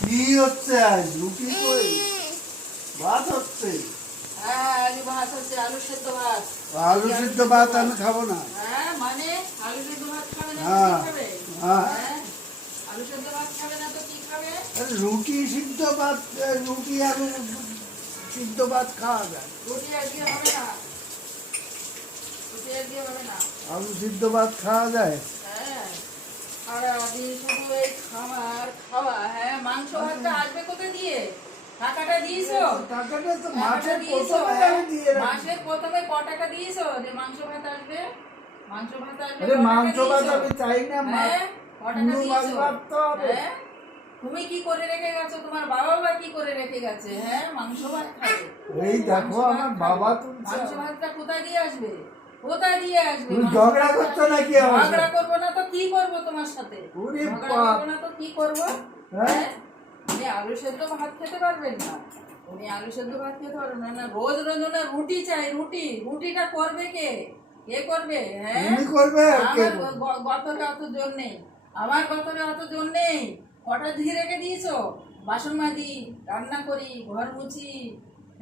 কি হচ্ছে আজ? রুটি কই? ভাত হচ্ছে। হ্যাঁ, ভাত হচ্ছে, আলু সেদ্ধ ভাত। আলু সিদ্ধ ভাত আমি খাবো না। হ্যাঁ, মানে আলু সেদ্ধ ভাত খাবে না তো হ্যাঁ, কি খাবে? হ্যাঁ। হ্যাঁ, আলু সেদ্ধ ভাত খাবে না তো কি খাবে? রুটি সিদ্ধ ভাত, রুটি আলু সিদ্ধ ভাত খাওয়া যায়। রুটি আজকে হবে না, রুটি আজকে হবে না। আলু সিদ্ধ ভাত খাওয়া যায়। হ্যাঁ, সারাদিন শুধু এই খাবার খাওয়া। হ্যাঁ, মাংস ভাতটা আসবে কোথায় দিয়ে? টাকাটা দিয়েছো? টাকাটা তো টাকাটা মাছের দিয়েছো? প্রথমে আমি দিয়ে রাখি। মাসের প্রথমে ক টাকা দিয়েছো যে মাংস ভাত আসবে? মাংস ভাত আসবে, আরে ক টাকা মাংস ভাত দিয়েছো? আমি চাই না। হ্যাঁ, ক টাকা পুরো মাছ দিয়েছো? ভাত তো হবে। হ্যাঁ, তুমি কি করে রেখে গেছো? তোমার বাবা বা কি করে রেখে গেছে? হ্যাঁ, মাংস ভাত খাবে। এই দেখো আমার বাবা তুলছে। মাংস ভাতটা কোথায় দিয়ে আসবে? কোথায় দিয়ে আসবে? তুমি ঝগড়া করছো নাকি আমার সাথে? ঝগড়া করবো না তো কি করবো তোমার সাথে? ওরে ঝগড়া বাপ। করবো না তো কি করবো? হ্যাঁ? হ্যাঁ, উনি আলু সেদ্ধ ভাত খেতে পারবেন না? উনি আলু সেদ্ধ ভাত খেতে পারবেন না? না, রোজ রোজ ওনার রুটি চাই, রুটি। রুটিটা করবে কে? কে করবে? হ্যাঁ, তুমি করবে আর কে আমার করবে? গতরে অত জোর নেই, আমার গতরে অত জোর নেই। কটা দিয়ে রেখে দিয়েছো? বাসন মাজি, রান্না করি, ঘর মুছি।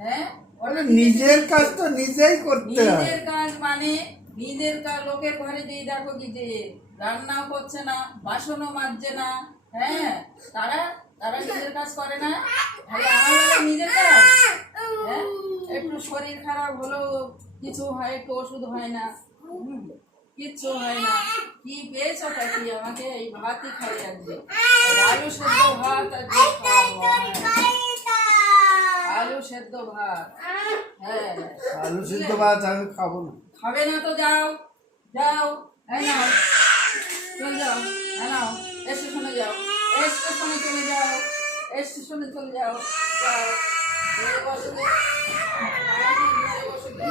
হ্যাঁ, আরে নিজের কাজ তো নিজেই করতে হয়। নিজের কাজ মানে নিজের কাজ। লোকের ঘরে দিয়ে দেখো কি যে রান্নাও করছে না, বাসনও মাজছে না। হ্যাঁ, তারা তারা নিজের কাজ করে না। তাহলে আমার বেলা নিজের কাজ। হ্যাঁ, একটু শরীর খারাপ হলেও কিছু হয়, একটু ওষুধ হয় না। কিচ্ছু হয় না। কি পেয়েছো কি আমাকে? এই ভাতই খাই আজকে, আলু সেদ্ধ ভাত আজকে খাওয়াবো। আলু সেদ্ধ ভাত। হ্যাঁ, আলু সিদ্ধ ভাত আমি খাবো না। খাবে না তো যাও, যাও, হ্যাঁ নাও, চলে যাও, হ্যাঁ নাও, স্টেশনে যাও, স্টেশনে চলে যাও, স্টেশনে চলে যাও, যাও, ঘরে বসো গে, ঘরে বসো গে।